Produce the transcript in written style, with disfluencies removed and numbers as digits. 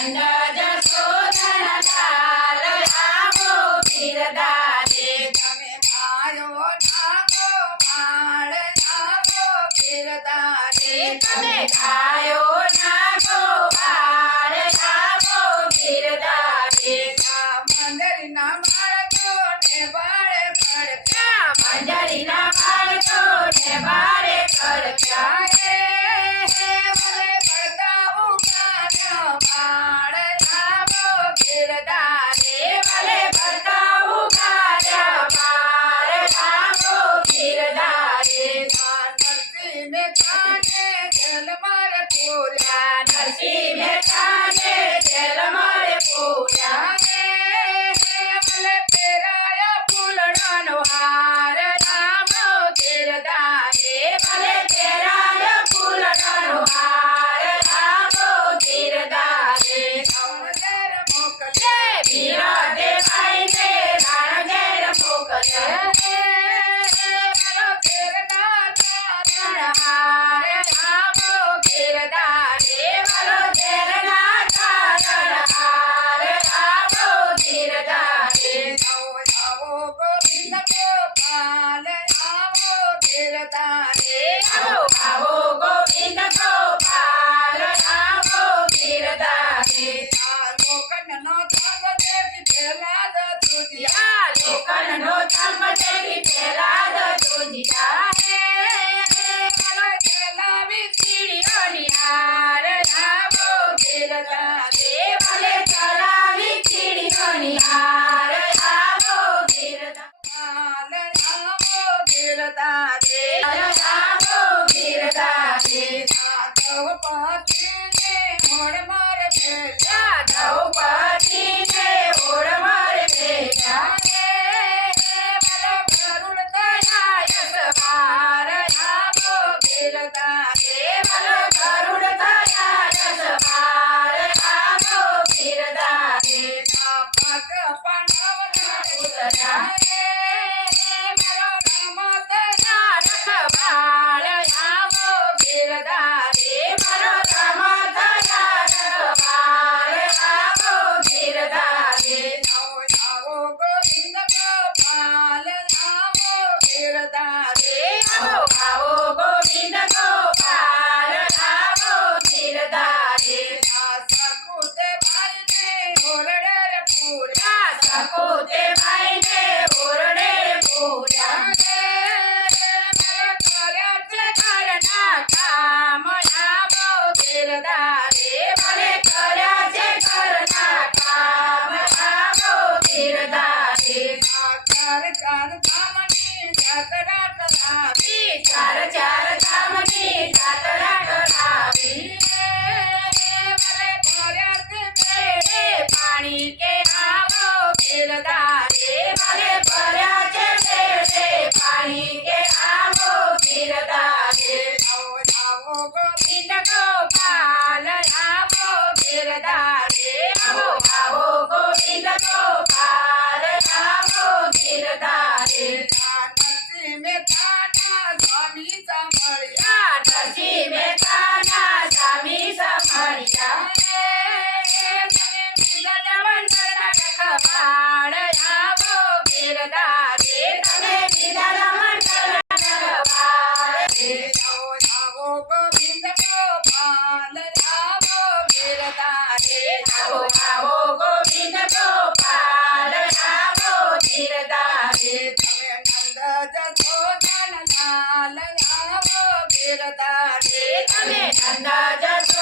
નંદ જશોદન લાલ આવો બિરદાવે તમે ગાયો ના ગોપાળ આવો બિરદાવે તમે ગાયો ના ગોપાળ આવો બિરદાવે મંદિરના બાળકોને બાળે પડતા મંજરીના બાળકોને બારે પડતા ભલે પડતા ઉગાડ્યો બાળ આવો બિરદાવે ભલે પડતા ઉગાડ્યા બાર આવો બિરદાવે નરસિંહ મહેતાને જેલ મારે પૂર્યા નરસિંહ મહેતાને જેલ મારે પૂર્યા ભલે પેરાયા ફૂલડાનો હાર આવો બિરદાવે ભલે તેરાય ફૂલનો હાર આવો બિરદાવે સમજર મોકલે બિરદે ભાઈને રાણ ઘેર મોકલે મારો બિરદા તારણ હાર આવો બિરદાવે મારો ઘેરના તારણ હાર આવો બિરદાવે આવો ગોવિંદ ગોપાલ આવો બિરદાવે આવો આવો ગોવિંદ ગોપાલ આવો બિરદાવે લોખંડનો થંભ દેખી પેલા જ ધ્રુજ્યા. યા લોખંડનો થંભ દેખી પેલા જ ધ્રુજ્યા ભલે ચલાવી ચીડીઓની હાર આવો બિરદાવે ભલે ચલાવી ચીડીઓની હાર આવો બિરદાવે આવો બિરદાવે આવો બિરદાવે દ્રૌપદીને હોડ માર ભેજા દ્રૌપદીને ઓળ મારે ભેજા ભલે ગરુડ દયાય સવાર આવો બિરદાવે ભલે ગરુડ દયા સવાર આવો બિરદાવે પાક પાંડવના ઉતર્યા મારો રમત ના રખવાળ આવો બિરદાવે મારો રમત રખવાળ આવો બિરદાવે આવો ગોવિંદ ગોપાલ આવો બિરદાવે આવો આવો ગોવિંદ ગોપાલ આવો બિરદાવે સકુતે ભાઈને ઓરડે પૂર્યા સકોતે ભાઈને ઓરડે પૂર્યા કર્યા છે ઘરના કામ આવો બિરદાવે ભલે કર્યા છે ઘરના કામ આવો બિરદાવે ચાર ચાર ધામની જાત્રા કરાવી ચાર ચાર ધામની જાત્રા કરાવી ભલે ભર્યા છે પેડે પાણી કે આવો બિરદાવે ભલે ભર્યા છે પેટે પાણી કે આવો બિરદાવે આવો ગોવિંદ ગોપાલ આવો બિરદાવે આવો આવો ગોવિંદ ગોપાલ આવો બિરદાવે નરસિંહ મહેતાના સ્વામી સાંભળ્યા નરસિંહ મહેતાના સ્વામી સાંભળ્યા રખવાળ આવો બિરદાવે તમે બીજા મંડળ રખવાળે આવો ગોવિંદ ગોપાલ આવો બિરદાવે આવો આવો ગોવિંદ ગોપાલ આવો બિરદાવે તમે નંદ જશોદન લાલ આવો બિરદાવે તમે નંદ જશોદન